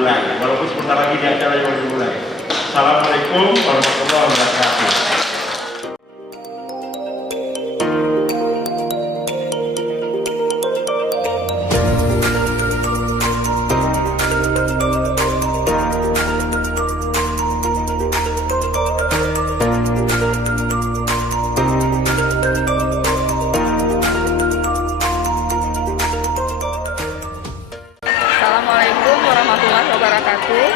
dimulai. Walaupun sebentar lagi di acara yang dimulai. Assalamualaikum warahmatullahi wabarakatuh. Assalamualaikum warahmatullahi wabarakatuh.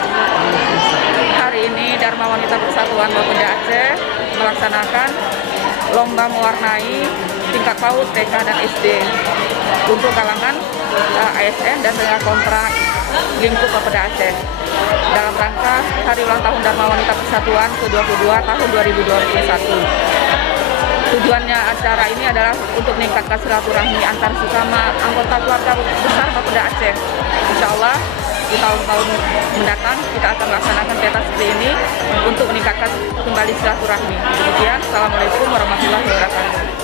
Hari ini Dharma Wanita Persatuan Bapeda Aceh melaksanakan lomba mewarnai tingkat PAUD, TK, dan SD untuk kalangan ASN dan tenaga kontrak Lingkup Bapeda Aceh dalam rangka Hari Ulang Tahun Dharma Wanita Persatuan ke-22 tahun 2021. Tujuannya acara ini adalah untuk meningkatkan silaturahmi antar sesama anggota keluarga besar Bapeda Aceh. Insya Allah di tahun-tahun mendatang kita akan melaksanakan kegiatan seperti ini untuk meningkatkan kembali silaturahmi. Demikian, Assalamualaikum warahmatullahi wabarakatuh.